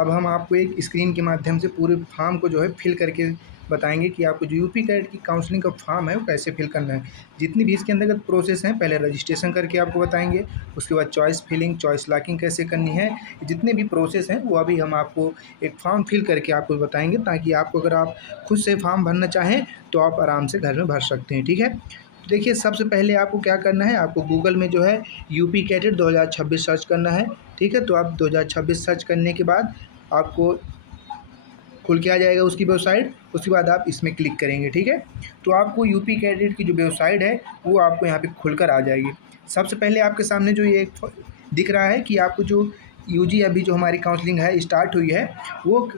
अब हम आपको एक स्क्रीन के माध्यम से पूरे फॉर्म को जो है फिल करके बताएंगे कि आपको जो यूपी कैडेट की काउंसलिंग का फॉर्म है वो कैसे फिल करना है। जितनी भी इसके अंतर्गत प्रोसेस हैं, पहले रजिस्ट्रेशन करके आपको बताएंगे, उसके बाद चॉइस फिलिंग, चॉइस लॉकिंग कैसे करनी है, जितने भी प्रोसेस हैं वो अभी हम आपको एक फॉर्म फिल करके आपको बताएंगे, ताकि आपको अगर आप खुद से फॉर्म भरना चाहें तो आप आराम से घर में भर सकते हैं। ठीक है, तो देखिए सबसे पहले आपको क्या करना है, आपको गूगल में जो है यूपी कैडेट 2026 सर्च करना है। ठीक है, तो आप 2026 सर्च करने के बाद आपको खुल के आ जाएगा उसकी वेबसाइट। उसके बाद आप इसमें क्लिक करेंगे। ठीक है, तो आपको यूपी कैडेट की जो वेबसाइट है वो आपको यहाँ पे खुलकर आ जाएगी। सबसे पहले आपके सामने जो ये दिख रहा है कि आपको जो यूजी अभी जो हमारी काउंसलिंग है स्टार्ट हुई है वो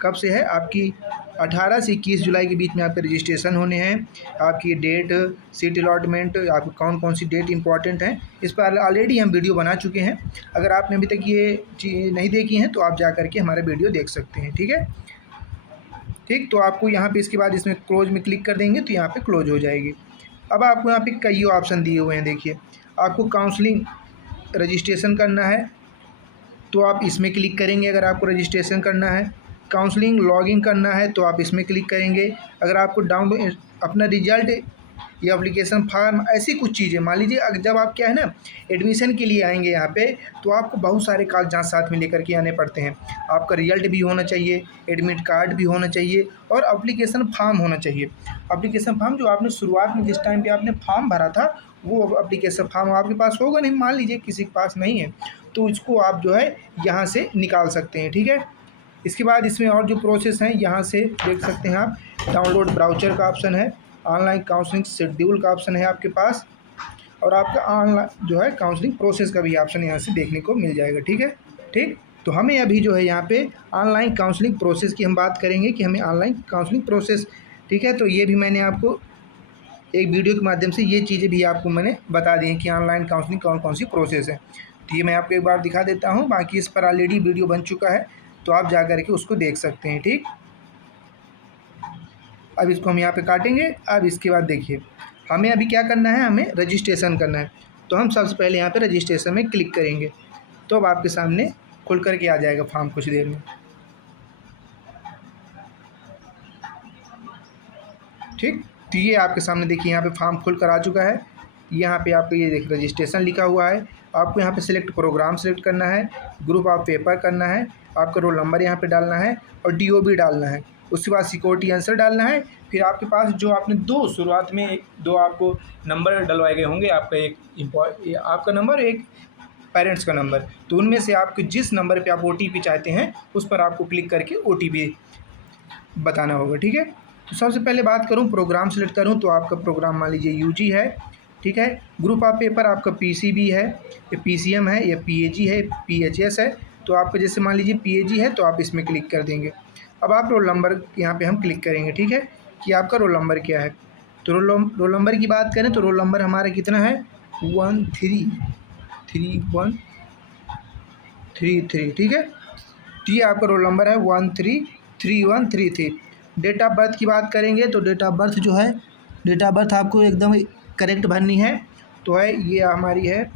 कब से है, आपकी 18 से 21 जुलाई के बीच में आपके रजिस्ट्रेशन होने हैं। आपकी डेट, सीट अलॉटमेंट, आपको कौन कौन सी डेट इंपॉर्टेंट है, इस पर ऑलरेडी हम वीडियो बना चुके हैं। अगर आपने अभी तक ये चीज़ नहीं देखी हैं तो आप जा करके हमारा वीडियो देख सकते हैं। ठीक है, ठीक, तो आपको यहाँ पे इसके बाद इसमें क्लोज में क्लिक कर देंगे तो यहाँ पे क्लोज हो जाएगी। अब आपको यहाँ पे कई ऑप्शन दिए हुए हैं। देखिए, आपको काउंसलिंग रजिस्ट्रेशन करना है तो आप इसमें क्लिक करेंगे अगर आपको रजिस्ट्रेशन करना है। काउंसलिंग लॉगिन करना है तो आप इसमें क्लिक करेंगे। अगर आपको डाउनलोड अपना रिजल्ट या एप्लीकेशन फॉर्म ऐसी कुछ चीज़ें, मान लीजिए जब आप क्या है ना एडमिशन के लिए आएंगे यहाँ पे, तो आपको बहुत सारे कागजात साथ में लेकर के आने पड़ते हैं। आपका रिजल्ट भी होना चाहिए, एडमिट कार्ड भी होना चाहिए और एप्लीकेशन फॉर्म होना चाहिए। एप्लीकेशन फॉर्म जो आपने शुरुआत में जिस टाइम पे आपने फॉर्म भरा था वो एप्लीकेशन फॉर्म आपके पास होगा नहीं, मान लीजिए किसी के पास नहीं है, तो इसको आप जो है यहाँ से निकाल सकते हैं। ठीक है, इसके बाद इसमें और जो प्रोसेस हैं यहाँ से देख सकते हैं आप। डाउनलोड ब्राउचर का ऑप्शन है, ऑनलाइन काउंसलिंग शेड्यूल का ऑप्शन है आपके पास, और आपका ऑनलाइन जो है काउंसलिंग प्रोसेस का भी ऑप्शन यहाँ से देखने को मिल जाएगा। ठीक है, ठीक, तो हमें अभी जो है यहाँ पे ऑनलाइन काउंसलिंग प्रोसेस की हम बात करेंगे कि हमें ऑनलाइन काउंसलिंग प्रोसेस, ठीक है, तो ये भी मैंने आपको एक वीडियो के माध्यम से ये चीज़ें भी आपको मैंने बता दी हैं कि ऑनलाइन काउंसलिंग कौन कौन सी प्रोसेस है। तो ये मैं आपको एक बार दिखा देता हूँ, बाकी इस पर ऑलरेडी वीडियो बन चुका है तो आप जा कर के उसको देख सकते हैं। ठीक, अब इसको हम यहाँ पे काटेंगे। अब इसके बाद देखिए हमें अभी क्या करना है, हमें रजिस्ट्रेशन करना है। तो हम सबसे पहले यहाँ पे रजिस्ट्रेशन में क्लिक करेंगे तो अब आपके सामने खुल कर के आ जाएगा फॉर्म कुछ देर में। ठीक, तो ये आपके सामने देखिए यहाँ पे फॉर्म खुल कर आ चुका है। यहाँ पे आपको ये देखिए रजिस्ट्रेशन लिखा हुआ है। आपको यहाँ पे सिलेक्ट प्रोग्राम सेलेक्ट करना है, ग्रुप ऑफ पेपर करना है, आपका रोल नंबर यहाँ पे डालना है और DOB डालना है। उसके बाद सिक्योरिटी आंसर डालना है। फिर आपके पास जो आपने दो शुरुआत में दो आपको नंबर डलवाए गए होंगे, आपका एक आपका नंबर, एक पेरेंट्स का नंबर, तो उनमें से आपके जिस नंबर पे आप OTP चाहते हैं उस पर आपको क्लिक करके OTP बताना होगा। ठीक है, तो सबसे पहले बात करूं प्रोग्राम सेलेक्ट करूं तो आपका प्रोग्राम मान लीजिए UG है। ठीक है, ग्रुप ऑफ पेपर आपका PCB है या PCM है या PAG है, PHS है। तो आपका जैसे मान लीजिए PAG है तो आप इसमें क्लिक कर देंगे। अब आप रोल नंबर यहाँ पे हम क्लिक करेंगे। ठीक है, कि आपका रोल नंबर क्या है। तो रोल नंबर की बात करें तो रोल नंबर हमारा कितना है 133133। ठीक है, तो ये आपका रोल नंबर है 133133। डेट ऑफ बर्थ की बात करेंगे तो डेट ऑफ बर्थ जो है, डेट ऑफ बर्थ आपको एकदम करेक्ट भरनी है। तो है ये हमारी है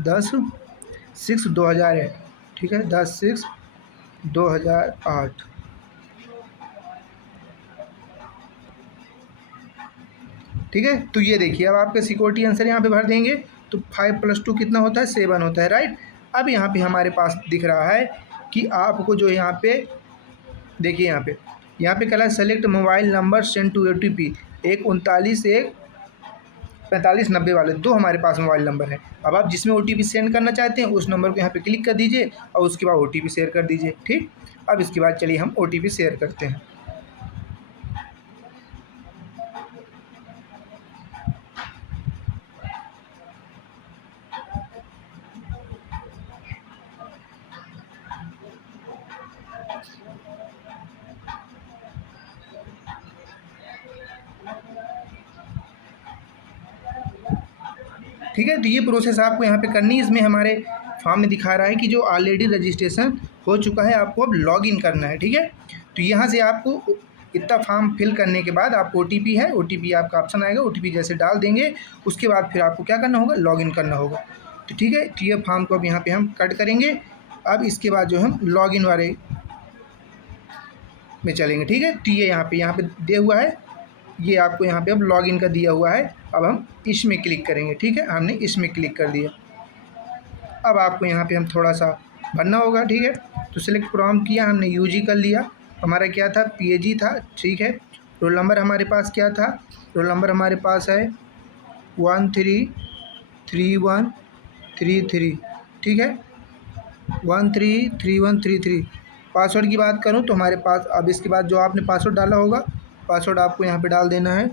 10/6/2008। ठीक है, 10/6/2008। ठीक है, तो ये देखिए अब आपके सिक्योरिटी आंसर यहाँ पे भर देंगे तो 5 + 2 कितना होता है 7 होता है, राइट। अब यहाँ पे हमारे पास दिख रहा है कि आपको जो यहाँ पे देखिए यहाँ पे कह रहा है select mobile number send to OTP। एक 39 एक 4590 वाले दो हमारे पास मोबाइल नंबर है। अब आप जिसमें OTP सेंड करना चाहते हैं उस नंबर को यहाँ पे क्लिक कर दीजिए और उसके बाद OTP शेयर कर दीजिए। ठीक, अब इसके बाद चलिए हम OTP शेयर करते हैं। ठीक है, तो ये प्रोसेस आपको यहाँ पे करनी है। इसमें हमारे फॉर्म में दिखा रहा है कि जो ऑलरेडी रजिस्ट्रेशन हो चुका है आपको अब लॉगिन करना है। ठीक है, तो यहाँ से आपको इतना फॉर्म फिल करने के बाद आपको OTP है, OTP आपका ऑप्शन आएगा, OTP जैसे डाल देंगे उसके बाद फिर आपको क्या करना होगा, लॉगिन करना होगा। तो ठीक है, तो ये फॉर्म को अब यहाँ पे हम कट करेंगे अब इसके बाद जो हम लॉगिन वाले में चलेंगे, ठीक है। तो ये यहाँ पे दिया हुआ है, ये आपको यहाँ पे अब लॉगिन का दिया हुआ है। अब हम इसमें क्लिक करेंगे, ठीक है। हमने इसमें क्लिक कर दिया। अब आपको यहाँ पे हम थोड़ा सा भरना होगा, ठीक है। तो सिलेक्ट प्रॉम्प्ट किया हमने, यूजी कर लिया। हमारा क्या था, पीएजी था, ठीक है। रोल नंबर हमारे पास क्या था, रोल नंबर हमारे पास है 133133, ठीक है, 133133। पासवर्ड की बात करूं तो हमारे पास अब इसके बाद जो आपने पासवर्ड डाला होगा, पासवर्ड आपको यहाँ पे डाल देना है।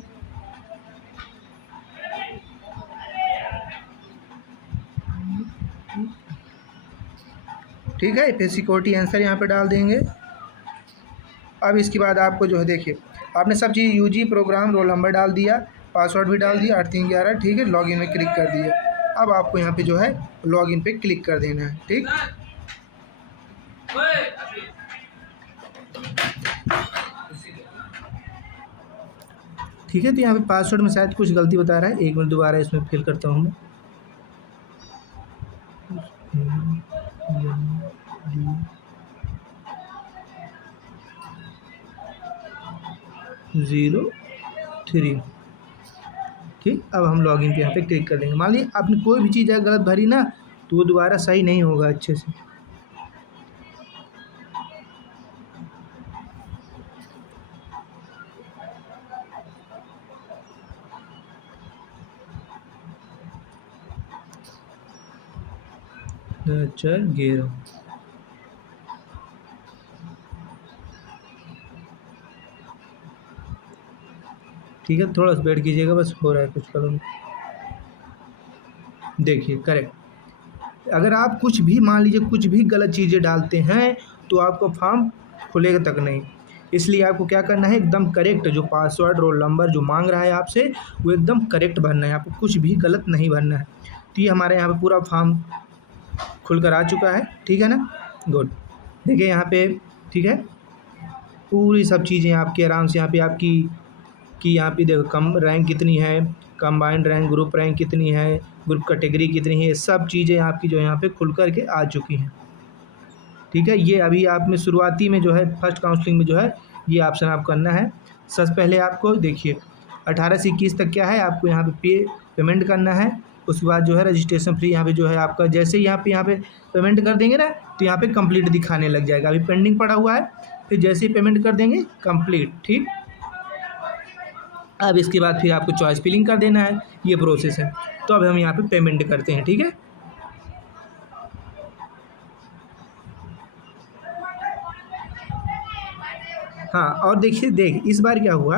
ठीक है, फिर सिक्योरिटी आंसर यहाँ पे डाल देंगे। अब इसके बाद आपको जो है देखिए, आपने सब चीज़ यूजी, प्रोग्राम, रोल नंबर डाल दिया, पासवर्ड भी डाल दिया 8311, ठीक है। लॉगिन में क्लिक कर दिया। अब आपको यहाँ पे जो है लॉगिन पे क्लिक कर देना है, ठीक। ठीक है, तो यहाँ पे पासवर्ड में शायद कुछ गलती बता रहा है, एक मिनट दोबारा इसमें फिल करता हूँ मैं। 03, ठीक। अब हम लॉगिन पे यहाँ पे क्लिक कर देंगे। मान लीजिए आपने कोई भी चीज़ गलत भरी ना, तो वो दोबारा सही नहीं होगा अच्छे से। चल गेरो, ठीक है, थोड़ा सा वेट कीजिएगा, बस हो रहा है कुछ करो। देखिए करेक्ट। अगर आप कुछ भी मान लीजिए कुछ भी गलत चीज़ें डालते हैं तो आपका फॉर्म खुलेगा तक नहीं। इसलिए आपको क्या करना है, एकदम करेक्ट जो पासवर्ड, रोल नंबर जो मांग रहा है आपसे, वो एकदम करेक्ट भरना है, आपको कुछ भी गलत नहीं भरना है। तो ये हमारे यहाँ पे पूरा फॉर्म खुलकर आ चुका है, ठीक है ना। गुड, देखिए यहाँ पे, ठीक है, पूरी सब चीज़ें आपकी आराम से यहाँ पे आपकी कि यहाँ पे देखो कम रैंक कितनी है, कंबाइंड रैंक, ग्रुप रैंक कितनी है, ग्रुप कैटेगरी कितनी है, सब चीज़ें आपकी जो यहाँ पे खुल कर के आ चुकी हैं, ठीक है। ये अभी आप में शुरुआती में जो है फर्स्ट काउंसलिंग में जो है ये ऑप्शन आप करना है। सबसे पहले आपको देखिए 18 से 21 तक क्या है, आपको यहाँ पे पेमेंट करना है। उसके बाद जो है रजिस्ट्रेशन फ्री यहाँ पे जो है आपका, जैसे ही यहाँ पे पेमेंट कर देंगे ना, तो यहाँ पे कंप्लीट दिखाने लग जाएगा। अभी पेंडिंग पड़ा हुआ है, फिर जैसे ही पेमेंट कर देंगे कंप्लीट, ठीक। अब इसके बाद फिर आपको चॉइस फिलिंग कर देना है, ये प्रोसेस है। तो अब हम यहाँ पे पेमेंट करते हैं, ठीक है। हाँ, और देखिए इस बार क्या हुआ,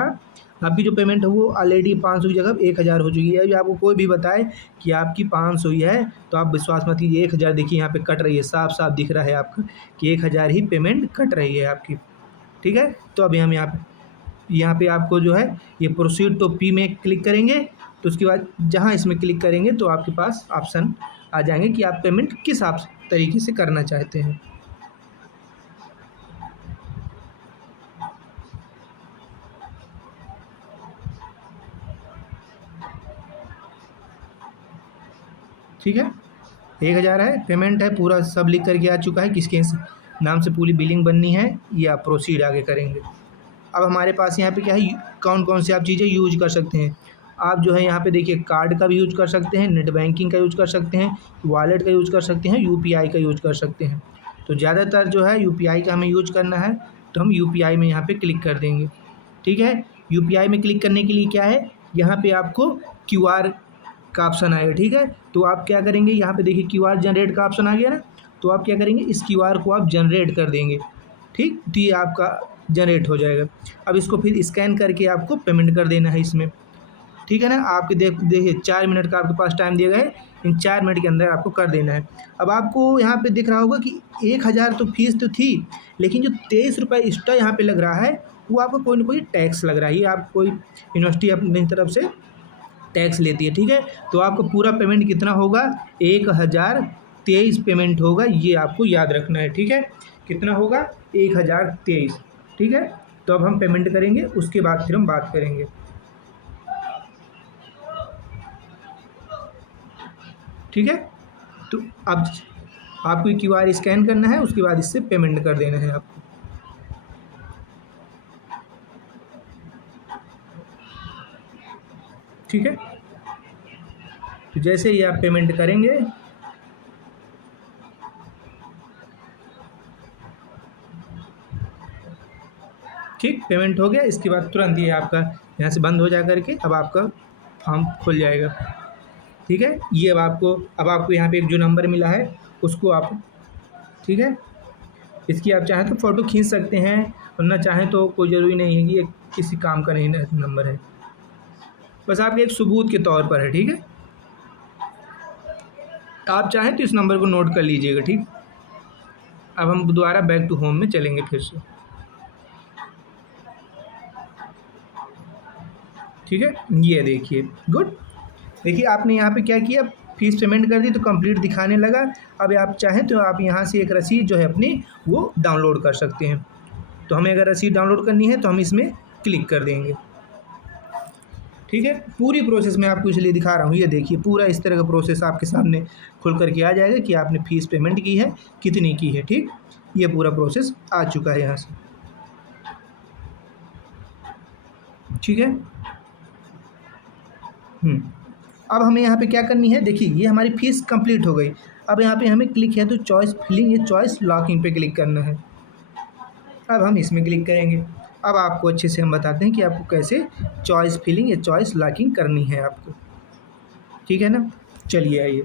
आपकी जो पेमेंट है वो ऑलरेडी 500 की जगह 1000 हो चुकी है। अभी आपको कोई भी बताए कि आपकी 500 ही है तो आप विश्वास मत कीजिए, 1000 देखिए यहाँ पे कट रही है, साफ साफ दिख रहा है आपका कि 1000 ही पेमेंट कट रही है आपकी, ठीक है। तो अभी हम यहाँ पे आपको जो है ये प्रोसीड टू पी में क्लिक करेंगे। तो उसके बाद जहाँ इसमें क्लिक करेंगे तो आपके पास ऑप्शन आ जाएंगे कि आप पेमेंट किस आप तरीके से करना चाहते हैं। ठीक है, 1000 है, पेमेंट है, पूरा सब लिख करके आ चुका है, किसके नाम से पूरी बिलिंग बननी है, ये आप प्रोसीड आगे करेंगे। अब हमारे पास यहाँ पे क्या है, कौन कौन से आप चीज़ें यूज कर सकते हैं। आप जो है यहाँ पे देखिए कार्ड का भी यूज कर सकते हैं, नेट बैंकिंग का यूज कर सकते हैं, वॉलेट का यूज कर सकते हैं, यूपीआई का यूज कर सकते हैं। तो ज़्यादातर जो है यूपीआई का हमें यूज करना है, तो हम यूपीआई में यहाँ पे क्लिक कर देंगे, ठीक है। यूपीआई में क्लिक करने के लिए क्या है, यहाँ पे आपको क्यूआर का ऑप्शन आएगा, ठीक है। तो आप क्या करेंगे, यहाँ पे देखिए क्यूआर जनरेट का ऑप्शन आ गया ना, तो आप क्या करेंगे, इस क्यूआर को आप जनरेट कर देंगे, ठीक। तो ये आपका जनरेट हो जाएगा। अब इसको फिर स्कैन करके आपको पेमेंट कर देना है इसमें, ठीक है ना। आपके देखिए 4 मिनट का आपके पास टाइम दिया गया है, इन 4 मिनट के अंदर आपको कर देना है। अब आपको यहाँ पे दिख रहा होगा कि 1000 तो फीस तो थी, लेकिन जो 23 रुपये एक्स्ट्रा यहाँ पे लग रहा है वो आपको कोई ना कोई टैक्स लग रहा है। ये आप कोई यूनिवर्सिटी अपनी तरफ से टैक्स लेती है, ठीक है। तो आपको पूरा पेमेंट कितना होगा, 1023 पेमेंट होगा, ये आपको याद रखना है, ठीक है। कितना होगा, 1023, ठीक है। तो अब हम पेमेंट करेंगे, उसके बाद फिर हम बात करेंगे, ठीक है। तो अब आपको QR स्कैन करना है, उसके बाद इससे पेमेंट कर देना है आपको। ठीक है, तो जैसे ही आप पेमेंट करेंगे, ठीक, पेमेंट हो गया, इसके बाद तुरंत ये आपका यहाँ से बंद हो जा करके अब आपका फॉर्म खुल जाएगा। ठीक है, ये अब आपको यहाँ पे एक जो नंबर मिला है उसको आप, ठीक है, इसकी आप चाहें तो फ़ोटो खींच सकते हैं, और ना चाहें तो कोई ज़रूरी नहीं है कि ये किसी काम का नहीं नंबर है, बस आपके एक सबूत के तौर पर है। ठीक है, आप चाहें तो इस नंबर को नोट कर लीजिएगा। ठीक, अब हम दोबारा बैक टू होम में चलेंगे फिर से। ठीक है, ये देखिए, गुड। देखिए आपने यहाँ पे क्या किया, फीस पेमेंट कर दी तो कंप्लीट दिखाने लगा। अब आप चाहें तो आप यहाँ से एक रसीद जो है अपनी वो डाउनलोड कर सकते हैं। तो हमें अगर रसीद डाउनलोड करनी है तो हम इसमें क्लिक कर देंगे। ठीक है, पूरी प्रोसेस मैं आपको इसलिए दिखा रहा हूँ, ये देखिए पूरा इस तरह का प्रोसेस आपके सामने खुल करके आ जाएगा कि आपने फ़ीस पेमेंट की है, कितनी की है। ठीक, ये पूरा प्रोसेस आ चुका है यहाँ से। ठीक है, अब हमें यहाँ पे क्या करनी है, देखिए ये हमारी फ़ीस कंप्लीट हो गई। अब यहाँ पे हमें क्लिक है तो चॉइस फिलिंग या चॉइस लॉकिंग पे क्लिक करना है। अब हम इसमें क्लिक करेंगे। अब आपको अच्छे से हम बताते हैं कि आपको कैसे चॉइस फिलिंग या चॉइस लॉकिंग करनी है आपको। ठीक है ना, चलिए आइए,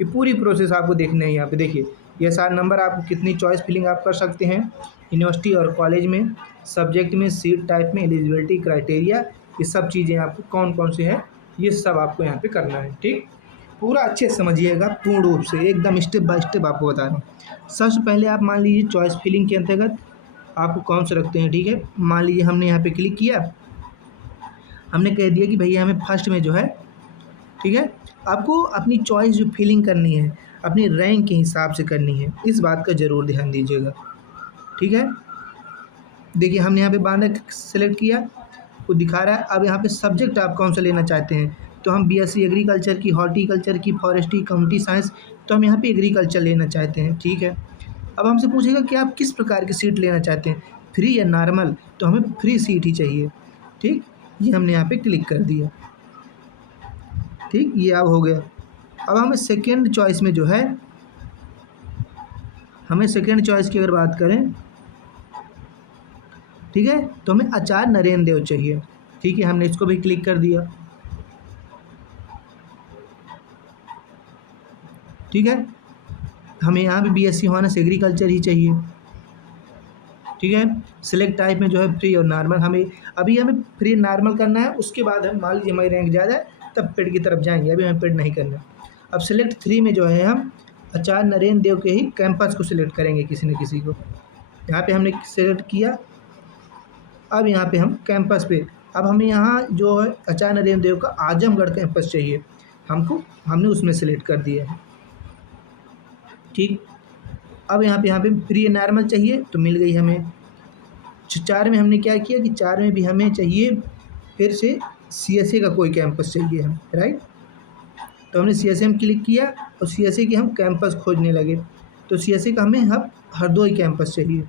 ये पूरी प्रोसेस आपको देखना है। यहाँ पे देखिए ये सारे नंबर, आपको कितनी चॉइस फिलिंग आप कर सकते हैं यूनिवर्सिटी और कॉलेज में, सब्जेक्ट में, सीट टाइप में, एलिजिबिलिटी क्राइटेरिया, ये सब चीज़ें आपको कौन कौन से हैं ये सब आपको यहाँ पे करना है। ठीक, पूरा अच्छे से समझिएगा, पूर्ण रूप से एकदम स्टेप बाय स्टेप आपको बता रहा हूँ। सबसे पहले आप मान लीजिए चॉइस फिलिंग के अंतर्गत आपको कौन से रखते हैं। ठीक है, मान लीजिए हमने यहाँ पे क्लिक किया, हमने कह दिया कि भैया हमें फर्स्ट में जो है, ठीक है, आपको अपनी चॉइस जो फिलिंग करनी है अपनी रैंक के हिसाब से करनी है, इस बात का ज़रूर ध्यान दीजिएगा। ठीक है, देखिए हमने यहाँ पे 12 सेलेक्ट किया, वो दिखा रहा है। अब यहाँ पे सब्जेक्ट आप कौन सा लेना चाहते हैं, तो हम BSc एग्रीकल्चर की, हॉर्टिकल्चर की, फॉरेस्ट्री, कम्युनिटी साइंस, तो हम यहाँ पे एग्रीकल्चर लेना चाहते हैं। ठीक है, अब हमसे पूछेगा कि आप किस प्रकार की सीट लेना चाहते हैं, फ्री या नॉर्मल, तो हमें फ्री सीट ही चाहिए। ठीक, ये हमने यहाँ पे क्लिक कर दिया। ठीक, ये अब हो गया। अब हमें सेकेंड चॉइस में जो है, हमें सेकेंड चॉइस की अगर बात करें, ठीक है, तो हमें आचार्य नरेंद्र देव चाहिए। ठीक है, हमने इसको भी क्लिक कर दिया। ठीक है, हमें यहाँ भी BSc ऑनर्स एग्रीकल्चर ही चाहिए। ठीक है, सिलेक्ट टाइप में जो है फ्री और नॉर्मल, हमें फ्री नॉर्मल करना है। उसके बाद हम मान लीजिए हमारी रैंक ज़्यादा है तब पेड की तरफ जाएंगे, अभी हमें पेड नहीं करना। अब सिलेक्ट 3 में जो है हम आचार्य नरेंद्र देव के ही कैंपस को सिलेक्ट करेंगे, किसी न किसी को। यहाँ पे हमने सिलेक्ट किया। अब यहाँ पे हम कैंपस पे, अब हमें यहाँ जो है आचार्य नरेंद्र देव का आजमगढ़ कैंपस चाहिए हमने उसमें सेलेक्ट कर दिया है। ठीक, अब यहाँ पे फ्री नॉर्मल चाहिए तो मिल गई हमें। 4 में हमने क्या किया कि 4 में भी हमें चाहिए फिर से CSA का कोई कैंपस चाहिए हम, राइट। तो हमने CSA में क्लिक किया और CSA की हम कैंपस खोजने लगे, तो CSA का हमें हरदोई कैंपस चाहिए।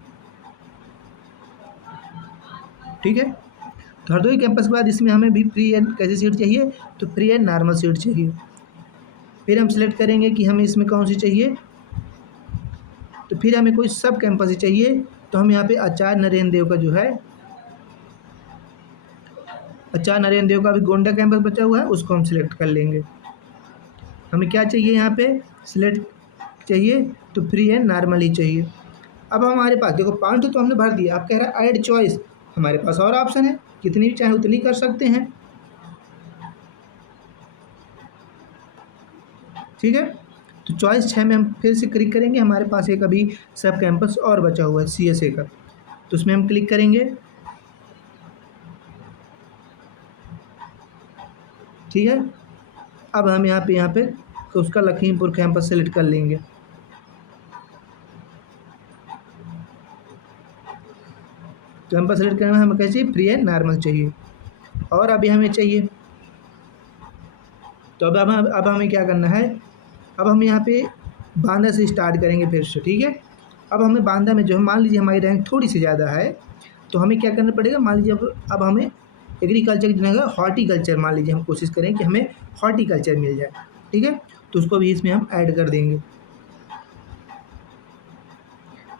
ठीक है, तो हरदोई कैंपस के बाद इसमें हमें भी फ्री एंड कैसी सीट चाहिए, तो फ्री एंड नॉर्मल सीट चाहिए। फिर हम सेलेक्ट करेंगे कि हमें इसमें कौन सी चाहिए, तो फिर हमें कोई सब कैंपस ही चाहिए। तो हम यहाँ पे आचार्य नरेंद्र देव का जो है, आचार्य नरेंद्र देव का भी गोंडा कैंपस बचा हुआ है, उसको हम सिलेक्ट कर लेंगे। हमें क्या चाहिए, यहाँ पे सिलेक्ट चाहिए तो फ्री एंड नॉर्मल ही चाहिए। अब हमारे पास देखो 500 तो हमने भर दिया। अब कह रहा है ऐड चॉइस, हमारे पास और ऑप्शन है, कितनी भी चाहे उतनी कर सकते हैं। ठीक है, तो चॉइस 6 में हम फिर से क्लिक करेंगे। हमारे पास एक अभी सब कैंपस और बचा हुआ है CSA का, तो उसमें हम क्लिक करेंगे। ठीक है, अब हम यहाँ पे उसका लखीमपुर कैंपस सेलेक्ट कर लेंगे। कैंपस सेलेक्ट करने में हमें क्या चाहिए, फ्री एंड नॉर्मल चाहिए, और अभी हमें चाहिए। तो अब हमें क्या करना है, अब हम यहाँ पे बांदा से स्टार्ट करेंगे फिर से, ठीक है। अब हमें बांदा में जो है मान लीजिए हमारी रैंक थोड़ी सी ज़्यादा है, तो हमें क्या करना पड़ेगा, मान लीजिए अब हमें एग्रीकल्चर की जगह हॉर्टिकल्चर, मान लीजिए हम कोशिश करें कि हमें हॉर्टिकल्चर मिल जाए, ठीक है। तो उसको भी इसमें हम ऐड कर देंगे।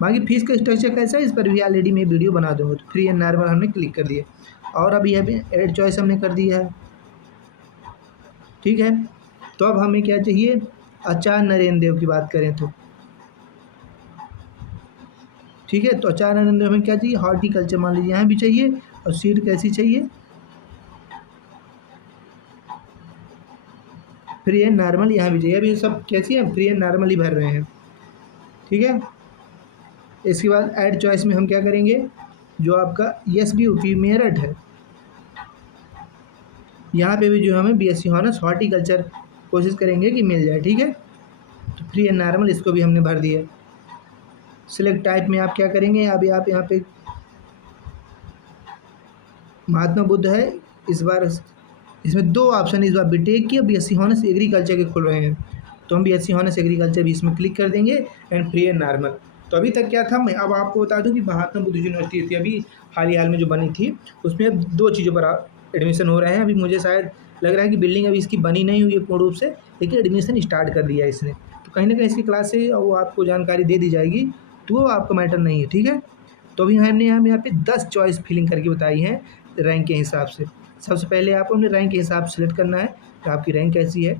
बाकी फीस का स्ट्रक्चर कैसा है इस पर भी ऑलरेडी मैं वीडियो बना दूँगा। तो फ्री एंड नॉर्मल हमने क्लिक कर दिया और अभी ऐड चॉइस हमने कर दिया है, ठीक है। तो अब हमें क्या चाहिए, आचार्य नरेंद्र देव की बात करें तो, ठीक है। तो आचार्य नरेंद्र देव हमें क्या चाहिए, हॉर्टिकल्चर मान लीजिए यहाँ भी चाहिए, और सीट कैसी चाहिए, फ्री एंड नॉर्मल यहाँ भी चाहिए। अभी सब कैसी है, फ्री एंड नॉर्मल ही भर रहे हैं, ठीक है। इसके बाद ऐड चॉइस में हम क्या करेंगे, जो आपका SBUP मेरठ है, यहाँ पे भी जो हमें BSc ऑनर्स हॉर्टिकल्चर कोशिश करेंगे कि मिल जाए, ठीक है। तो फ्री एंड नॉर्मल इसको भी हमने भर दिया। सिलेक्ट टाइप में आप क्या करेंगे, अभी आप यहाँ पे महात्मा बुद्ध है, इस बार इसमें 2 ऑप्शन इस बार बीटेक की और BSc ऑनर्स एग्रीकल्चर के खुल रहे हैं, तो हम BSc ऑनर्स एग्रीकल्चर भी इसमें क्लिक कर देंगे एंड फ्री एंड नॉर्मल। तो अभी तक क्या था, मैं अब आपको बता दूं कि महात्मा बुद्ध यूनिवर्सिटी थी अभी हाल में जो बनी थी, उसमें अब 2 चीज़ों पर एडमिशन हो रहे हैं। अभी मुझे शायद लग रहा है कि बिल्डिंग अभी इसकी बनी नहीं हुई है पूर्ण रूप से, लेकिन एडमिशन स्टार्ट कर दिया है इसने। तो कहीं ना कहीं इसकी क्लास से वो आपको जानकारी दे दी जाएगी, तो वो आपका मैटर नहीं है, ठीक है। तो अभी हमने हम यहाँ पे 10 चॉइस फिलिंग करके बताई है रैंक के हिसाब से। सबसे पहले आपको अपने रैंक के हिसाब से सिलेक्ट करना है कि आपकी रैंक कैसी है,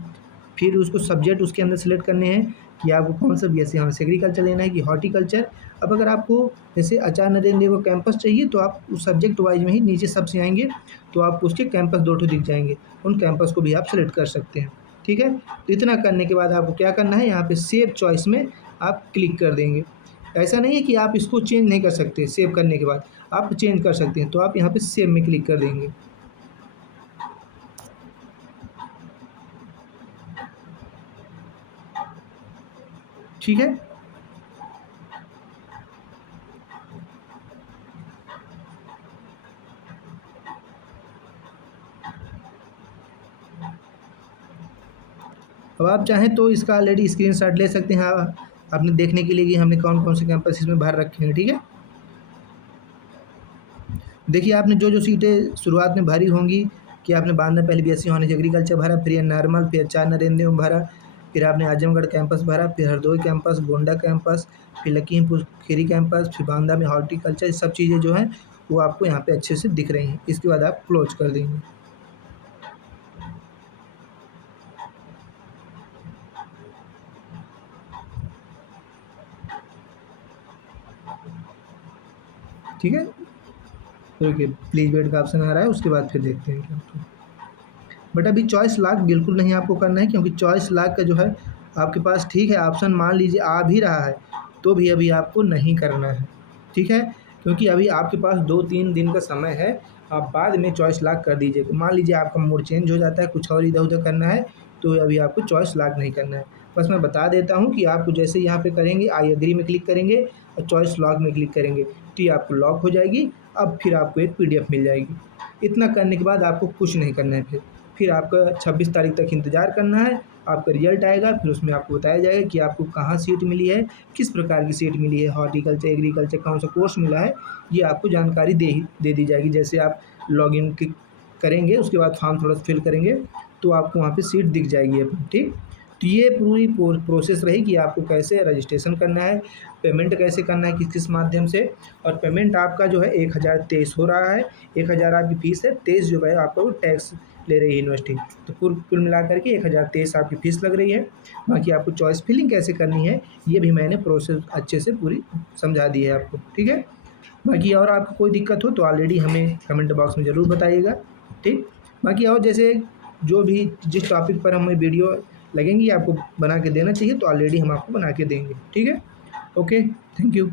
फिर उसको सब्जेक्ट उसके अंदर सेलेक्ट करने हैं कि आपको कौन सा BSc ऑनर्स एग्रीकल्चर लेना है कि हॉर्टिकल्चर। अब अगर आपको जैसे आचार्य नरेंद्र देव का कैंपस चाहिए, तो आप उस सब्जेक्ट वाइज में ही नीचे सबसे आएंगे, तो आपको उसके कैंपस 2 दिख जाएंगे, उन कैंपस को भी आप सेलेक्ट कर सकते हैं, ठीक है। तो इतना करने के बाद आपको क्या करना है, यहाँ पे सेव चॉइस में आप क्लिक कर देंगे। ऐसा नहीं है कि आप इसको चेंज नहीं कर सकते, सेव करने के बाद आप चेंज कर सकते हैं, तो आप यहाँ पे सेव में क्लिक कर देंगे, ठीक है। अब आप चाहें तो इसका ऑलरेडी स्क्रीनशॉट ले सकते हैं आपने देखने के लिए कि हमने कौन कौन से कैंपस इसमें भर रखे हैं, ठीक है। देखिए आपने जो सीटें शुरुआत में भरी होंगी कि आपने बांदा पहले BSc ऑनर्स एग्रीकल्चर भरा, फ्री एंड नॉर्मल, फिर आचार्य नरेंद्र देव भरा, फिर आपने आजमगढ़ कैंपस भरा, फिर हरदोई कैंपस, गोंडा कैंपस, फिर लखीमपुर खीरी कैंपस, फिर बांदा में हॉर्टिकल्चर, सब चीज़ें जो हैं वो आपको यहाँ पे अच्छे से दिख रही हैं। इसके बाद आप क्लोज कर देंगे, ठीक है। देखिए प्लीज वेट का ऑप्शन आ रहा है, उसके बाद फिर देखते हैं क्या। बट अभी चॉइस लॉक बिल्कुल नहीं आपको करना है, क्योंकि चॉइस लॉक का जो है आपके पास, ठीक है, ऑप्शन मान लीजिए आ भी रहा है तो भी अभी आपको नहीं करना है, ठीक है। क्योंकि अभी आपके पास 2-3 दिन का समय है, आप बाद में चॉइस लॉक कर दीजिए। मान लीजिए आपका मूड चेंज हो जाता है, कुछ और इधर उधर करना है, तो अभी आपको चॉइस लॉक नहीं करना है। बस मैं बता देता हूँ कि आपको जैसे यहाँ पे करेंगे आई एग्री में क्लिक करेंगे और चॉइस लॉक में क्लिक करेंगे, तो ये आपको लॉक हो जाएगी। अब फिर आपको एक PDF मिल जाएगी। इतना करने के बाद आपको कुछ नहीं करना है, फिर आपका 26 तारीख तक इंतज़ार करना है। आपका रिजल्ट आएगा, फिर उसमें आपको बताया जाएगा कि आपको कहाँ सीट मिली है, किस प्रकार की सीट मिली है, हॉर्टिकल्चर एग्रीकल्चर कौन सा कोर्स मिला है, ये आपको जानकारी दे दी जाएगी। जैसे आप लॉगिन करेंगे, उसके बाद फॉर्म थोड़ा फिल करेंगे, तो आपको वहाँ पे सीट दिख जाएगी अपनी, ठीक। तो ये पूरी प्रोसेस रही कि आपको कैसे रजिस्ट्रेशन करना है, पेमेंट कैसे करना है, किस किस माध्यम से। और पेमेंट आपका जो है 1023 हो रहा है, 1000 आपकी फ़ीस है, 23 जो है आपका वो टैक्स ले रही है यूनिवर्सिटी। तो कुल मिला करके 1023 आपकी फ़ीस लग रही है। बाकी आपको चॉइस फिलिंग कैसे करनी है ये भी मैंने प्रोसेस अच्छे से पूरी समझा दी है आपको, ठीक है। बाकी और आपको कोई दिक्कत हो तो ऑलरेडी हमें कमेंट बॉक्स में ज़रूर बताइएगा, ठीक। बाकी और जैसे जो भी जिस टॉपिक पर हमें वीडियो लगेंगी आपको बना के देना चाहिए, तो ऑलरेडी हम आपको बना के देंगे, ठीक है। Okay, thank you.